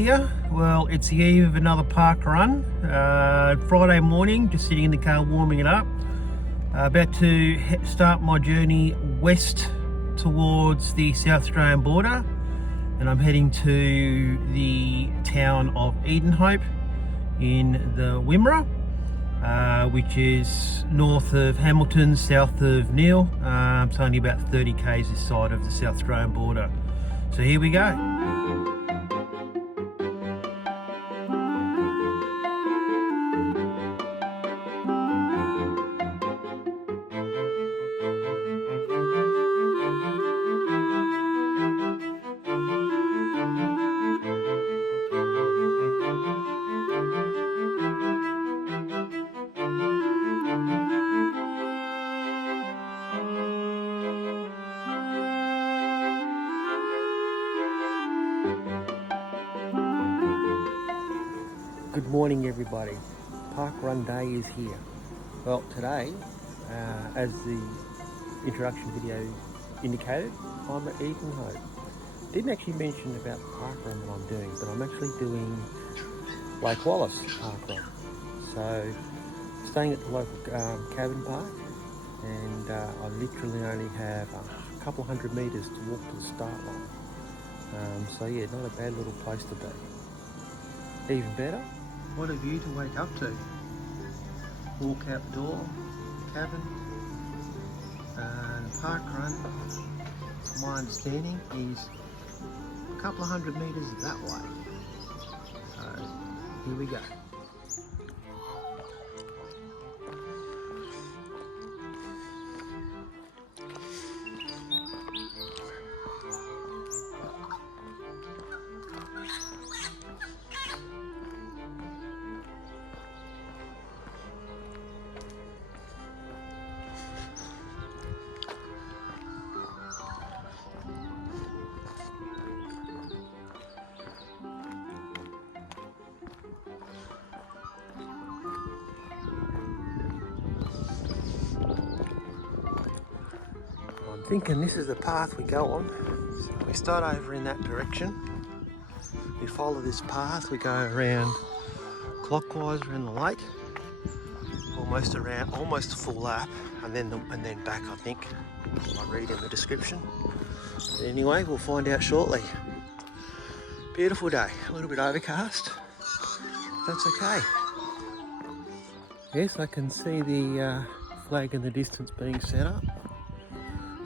here. Well, it's the eve of another park run. Friday morning, just sitting in the car warming it up. About to start my journey west towards the South Australian border, and I'm heading to the town of Edenhope in the Wimmera, which is north of Hamilton, south of Neil. It's only about 30 k's this side of the South Australian border. So here we go. Good morning everybody. Parkrun day is here. Well, today, as the introduction video indicated, I'm at Edenhope. Didn't actually mention about the parkrun that I'm doing, but I'm actually doing Lake Wallace parkrun. So, staying at the local cabin park, and I literally only have a couple hundred metres to walk to the start line. So yeah, not a bad little place to be. Even better, what a view to wake up to. Walk out the door, cabin, and the park run, to my understanding, is a couple of hundred metres that way. So here we go. I'm thinking this is the path we go on. So we start over in that direction. We follow this path, we go around clockwise around the lake, almost a full lap, and then back, I think. I read in the description. But anyway, we'll find out shortly. Beautiful day, a little bit overcast. That's okay. Yes, I can see the flag in the distance being set up.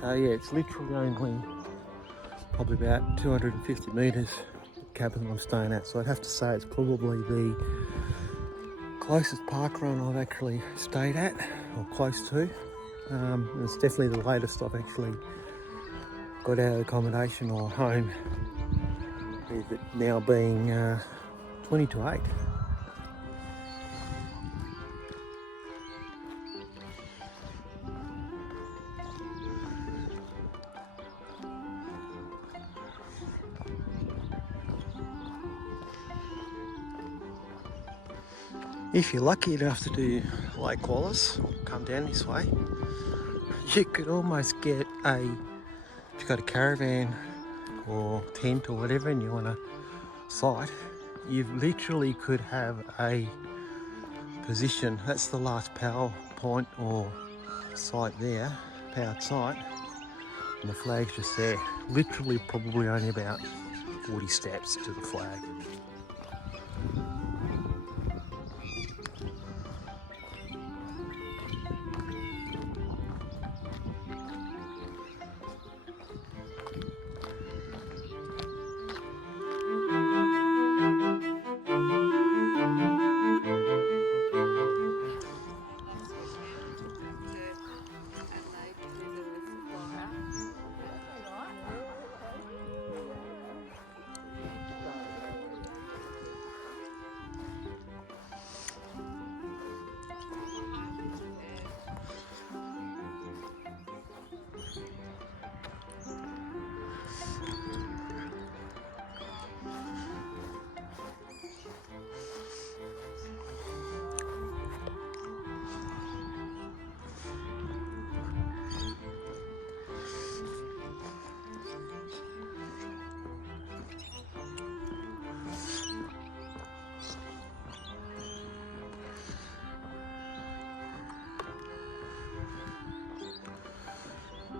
So yeah, it's literally only probably about 250 metres the cabin I'm staying at. So I'd have to say it's probably the closest park run I've actually stayed at, or close to. It's definitely the latest I've actually got out of accommodation or home, with it now being 20 to 8. If you're lucky enough to do Lake Wallace, or come down this way, you could almost get if you've got a caravan or tent or whatever and you want a site, you literally could have a position. That's the last power point or site there, powered site, and the flag's just there. Literally probably only about 40 steps to the flag.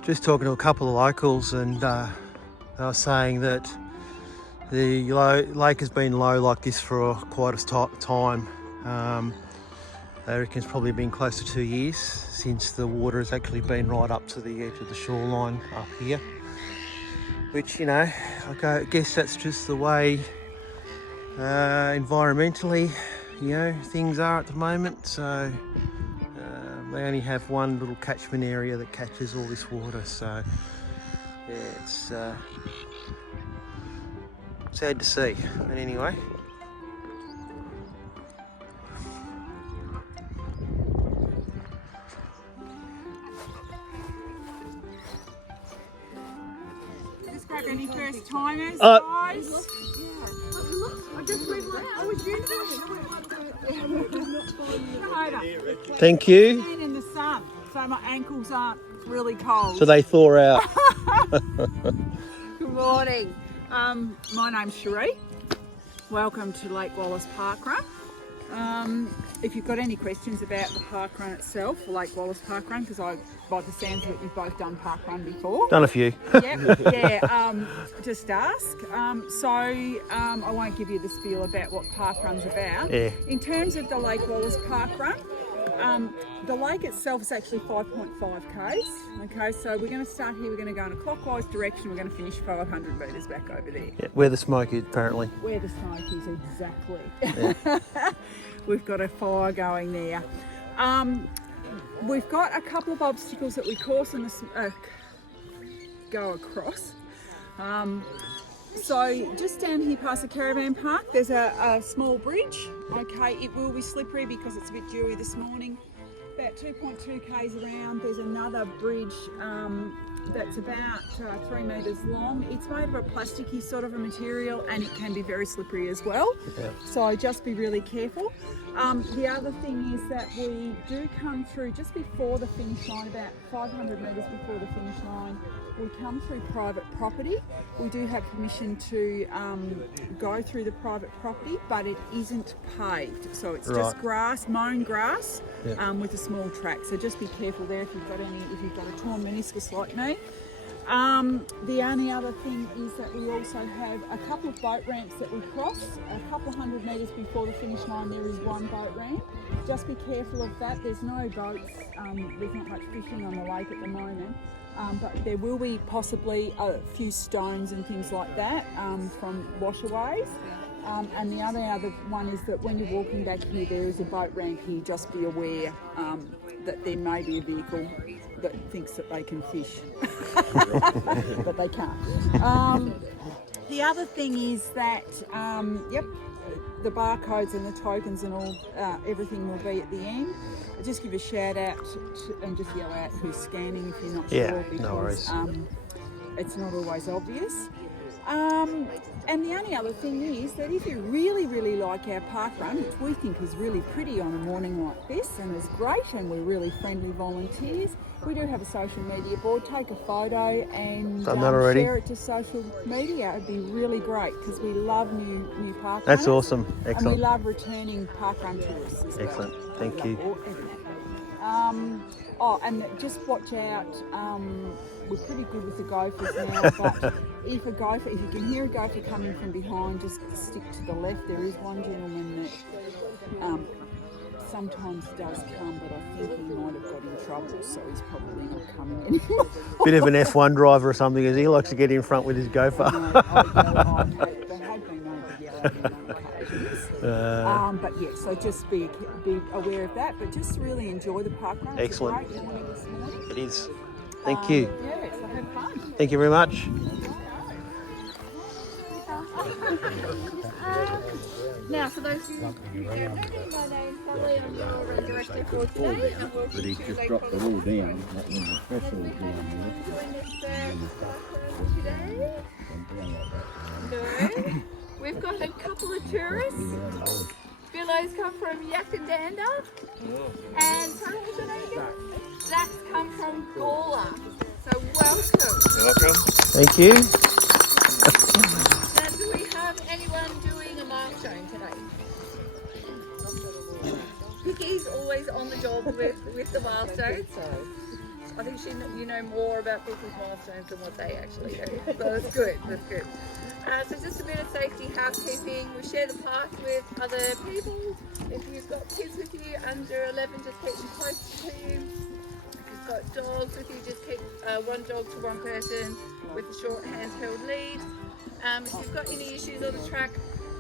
Just talking to a couple of locals, and they were saying that the lake has been low like this for quite a time. They reckon it's probably been close to 2 years since the water has actually been right up to the edge of the shoreline up here. Which, you know, I guess that's just the way environmentally, you know, things are at the moment. So they only have one little catchment area that catches all this water. So yeah, it's sad to see. But anyway. Grab any first timers, guys? I just went like, oh, it's you. Thank you. Stand in the sun, so my ankles aren't really cold. So they thaw out. Good morning. My name's Cherie. Welcome to Lake Wallace Parkrun. If you've got any questions about the parkrun itself, Lake Wallace Parkrun, because by the sounds of it, you've both done parkrun before. Done a few. Just ask. I won't give you the spiel about what parkrun's about. Yeah. In terms of the Lake Wallace Parkrun, the lake itself is actually 5.5 k's. Okay, so we're going to start here. We're going to go in a clockwise direction. We're going to finish 500 metres back over there. Yeah, where the smoke is, apparently. Where the smoke is, exactly. Yeah. We've got a fire going there. We've got a couple of obstacles that we course and go across. So just down here past the caravan park, there's a small bridge. Okay, it will be slippery because it's a bit dewy this morning. About 2.2 k's around, there's another bridge that's about 3 metres long. It's made of a plasticky sort of a material, and it can be very slippery as well. Yeah. So just be really careful. The other thing is that we do come through just before the finish line, about 500 metres before the finish line. We come through private property. We do have permission to go through the private property, but it isn't paved. So it's just grass, mown grass, with a small track. So just be careful there if you've got a torn meniscus like me. The only other thing is that we also have a couple of boat ramps that we cross. A couple of 100 metres before the finish line, there is one boat ramp. Just be careful of that. There's no boats. There's not much fishing on the lake at the moment. But there will be possibly a few stones and things like that from washaways. And the other one is that when you're walking back here, there is a boat ramp here. Just be aware that there may be a vehicle that thinks that they can fish, but they can't. The other thing is that, the barcodes and the tokens and all, everything will be at the end. Just give a shout out and just yell out who's scanning if you're not sure, because no worries. It's not always obvious. And the only other thing is that if you really, really like our parkrun, which we think is really pretty on a morning like this and is great, and we're really friendly volunteers, we do have a social media board. Take a photo and share it to social media. It'd be really great because we love new parkrunners. That's awesome. Excellent. And we love returning parkrun tourists as well. Excellent. Thank you. And just watch out. We're pretty good with the gophers now, but if you can hear a gopher coming from behind, just stick to the left. There is one gentleman that sometimes does come, but I think he might have got in trouble, so he's probably not coming anymore. Bit of an F1 driver or something, as he likes to get in front with his gopher. They have been known to yell at him on occasions. But yeah, so just be aware of that, but just really enjoy the parkrun. Excellent. It's a great morning this morning. It is. Thank you. Yeah, so have fun. Thank you very much. Now, for those who don't know me, my name's Holly. I'm your director for today, and welcome But he to just Lake dropped it Wallace. all down. That was the threshold down Joined us today. No, we've got a couple of tourists. Billow's come from Yakandanda, and sorry, what's your name again? Zach's come from Gawler. So welcome. Welcome. Thank you. Now, do we have anyone doing a milestone today? Vicky's always on the job with the milestones. I think you know more about people's milestones than what they actually do. So that's good, that's good. So just a bit of safety housekeeping. We share the park with other people. If you've got kids with you under 11, just keep them close to you. If you've got dogs with you, just keep one dog to one person with a short handheld lead. If you've got any issues on the track,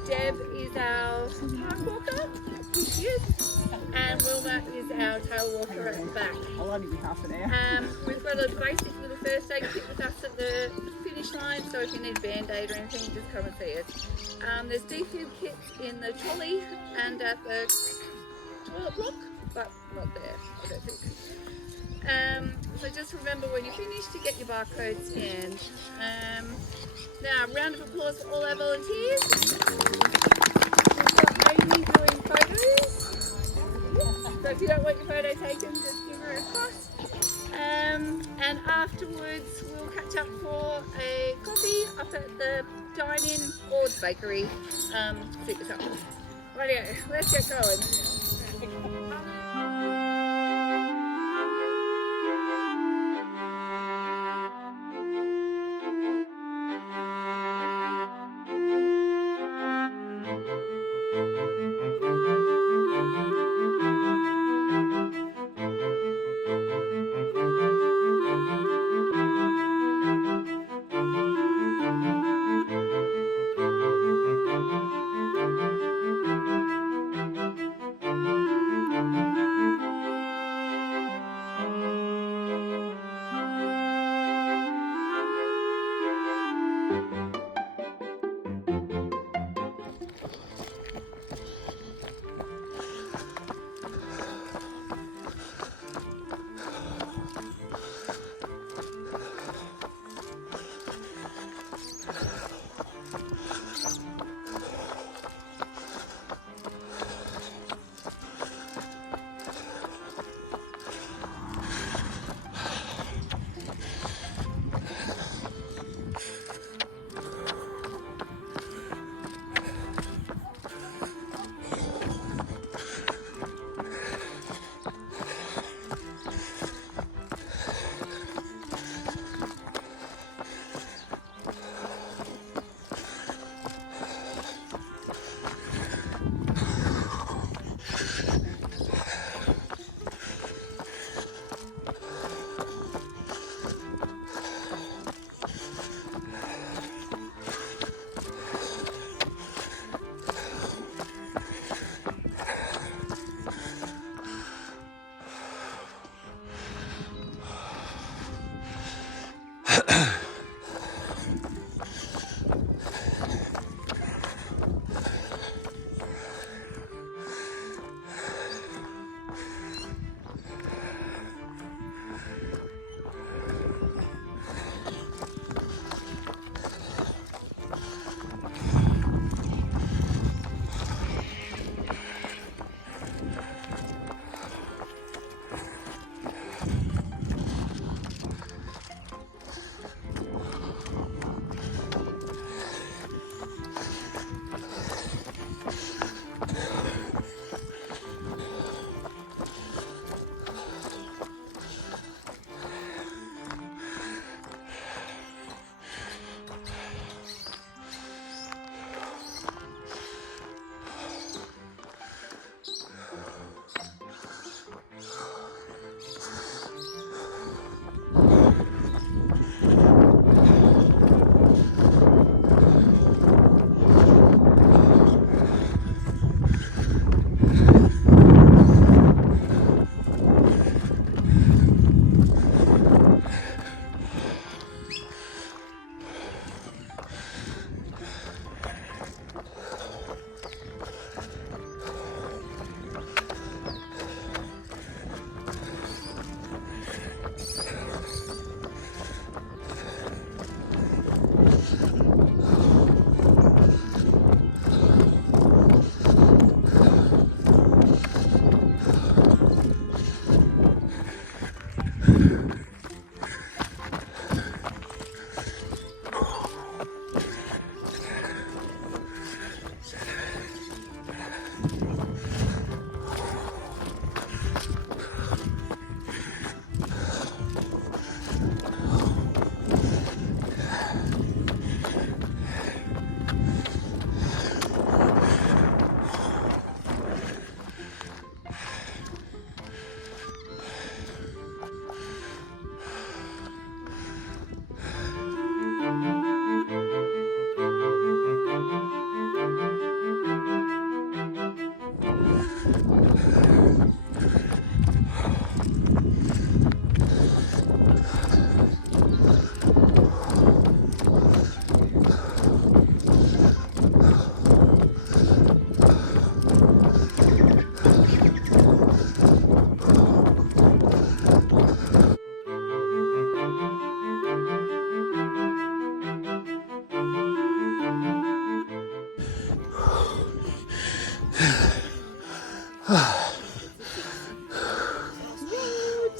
Deb is our park walker, here she is, and Wilma is our tail walker at the back. I'll only be half an hour. We've got a basic little first aid kit with us at the finish line, so if you need a band-aid or anything, just come and see us. There's defib kits in the trolley and at the toilet block, but not there, I don't think. So just remember when you finish to get your barcode scanned. Now, round of applause for all our volunteers. We've got Amy doing photos. So if you don't want your photo taken, just give her a fuss. And afterwards, we'll catch up for a coffee up at the dine-in or the bakery. Suit yourself. Rightio, let's get going.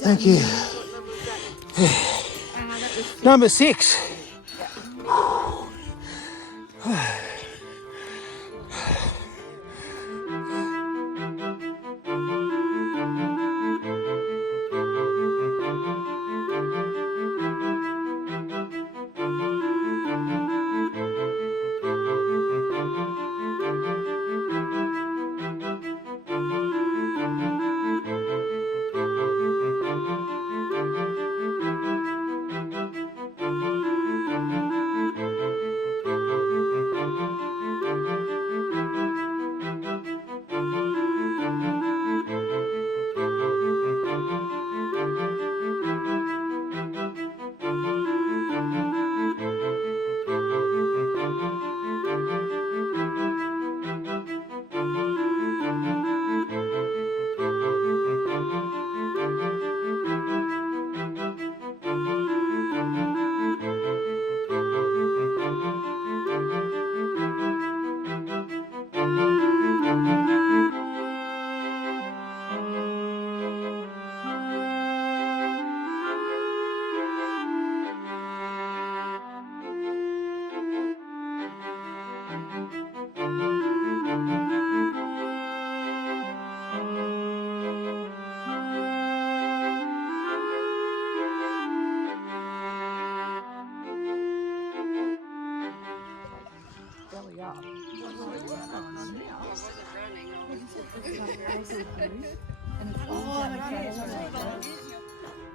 Thank you. Number 6.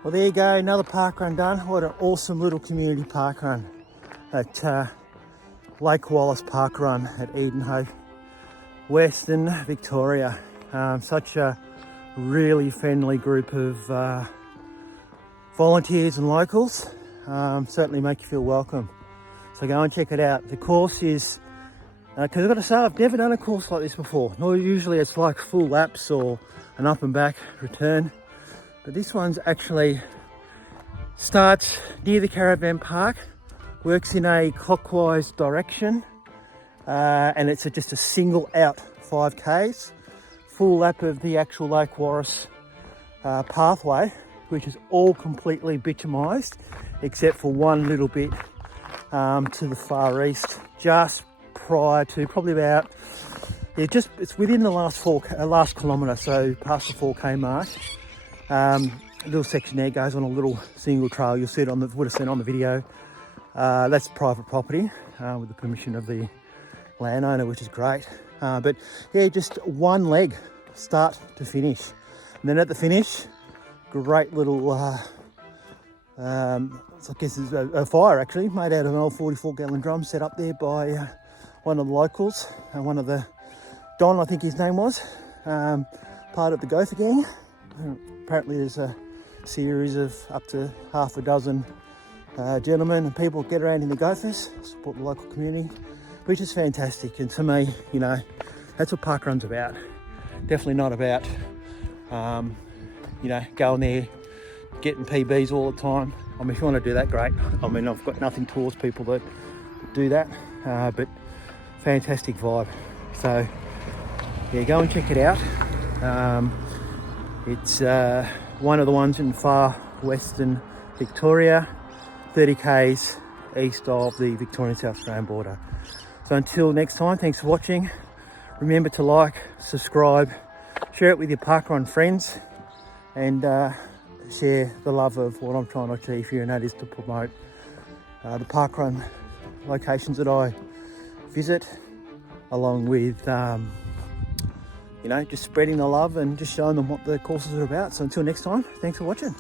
Well, there you go, another park run done. What an awesome little community park run at Lake Wallace Parkrun at Edenhope, Western Victoria. Such a really friendly group of volunteers and locals. Certainly make you feel welcome. So go and check it out. The course is, because I've got to say, I've never done a course like this before. Nor usually it's like full laps or an up and back return. But this one's actually starts near the caravan park, works in a clockwise direction, and it's just a single out 5Ks, full lap of the actual Lake Wallace pathway, which is all completely bitumised, except for one little bit to the far east, just prior to probably about, it's within the last kilometre, so past the 4K mark. Little section there goes on a little single trail. You'll see it would have seen on the video. That's private property with the permission of the landowner, which is great. But yeah, just one leg, start to finish. And then at the finish, great little, I guess it's a fire actually, made out of an old 44-gallon drum set up there by one of the locals, one of the, Don I think his name was, part of the Gopher Gang. Apparently there's a series of up to half a dozen gentlemen and people get around in the Gophers, support the local community, which is fantastic. And to me, you know, that's what Parkrun's about. Definitely not about, you know, going there, getting PBs all the time. I mean, if you want to do that, great. I mean, I've got nothing towards people that do that, but fantastic vibe. So yeah, go and check it out. It's one of the ones in far western Victoria, 30 k's east of the Victorian South Australian border. So until next time, thanks for watching. Remember to like, subscribe, share it with your parkrun friends, and share the love of what I'm trying to achieve here, and that is to promote the parkrun locations that I visit, along with you know, just spreading the love and just showing them what the courses are about. So until next time, thanks for watching.